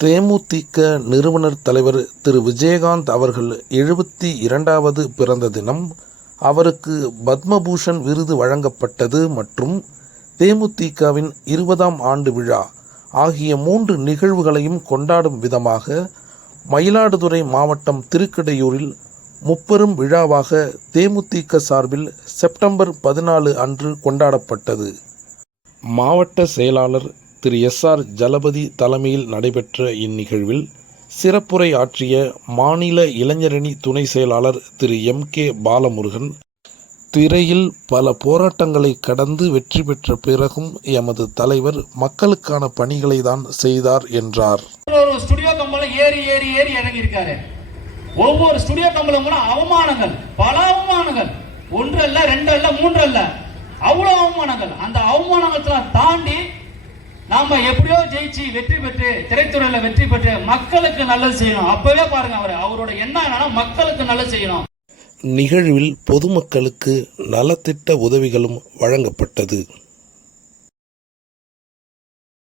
தேமுதிக நிறுவனர் தலைவர் திரு விஜயகாந்த் அவர்கள் 72வது பிறந்த தினம், அவருக்கு பத்மபூஷன் விருது வழங்கப்பட்டது மற்றும் தேமுதிகவின் 20ஆம் ஆண்டு விழா ஆகிய 3 நிகழ்வுகளையும் கொண்டாடும் விதமாக மயிலாடுதுறை மாவட்டம் திருக்கடையூரில் முப்பெரும் விழாவாக தேமுதிக சார்பில் செப்டம்பர் 14 அன்று கொண்டாடப்பட்டது. மாவட்ட செயலாளர் திரு SR ஜலபதி தலைமையில் நடைபெற்ற இந்நிகழ்வில் சிறப்புரை ஆற்றிய மாநில இளைஞரணி துணை செயலாளர் திரு MK பாலமுருகன், திரையில் பல போராட்டங்களை கடந்து வெற்றி பெற்ற பிறகும் எமது தலைவர் மக்களுக்கான பணிகளை தான் செய்தார் என்றார். ஸ்டுடியோ கம்பளம் ஏறி இறங்கி இருக்காரு. ஒவ்வொரு ஸ்டுடியோ கம்பளம் கூட அவமானங்கள், பல அவமானங்கள், 1 அல்ல 2 அல்ல 3 அல்ல, அவ்வளவு அவமானங்கள். அந்த அவமானங்களை தாண்டி நாம எப்படியோ ஜெயிச்சு வெற்றி பெற்று திரைத்துறையில வெற்றி பெற்று மக்களுக்கு நல்லது செய்யணும். அப்பவே பாருங்க, அவரோட எண்ணம் என்னன்னா மக்களுக்கு நல்லது செய்யணும். நிகழ்வில் பொதுமக்களுக்கு நலத்திட்ட உதவிகளும் வழங்கப்பட்டது.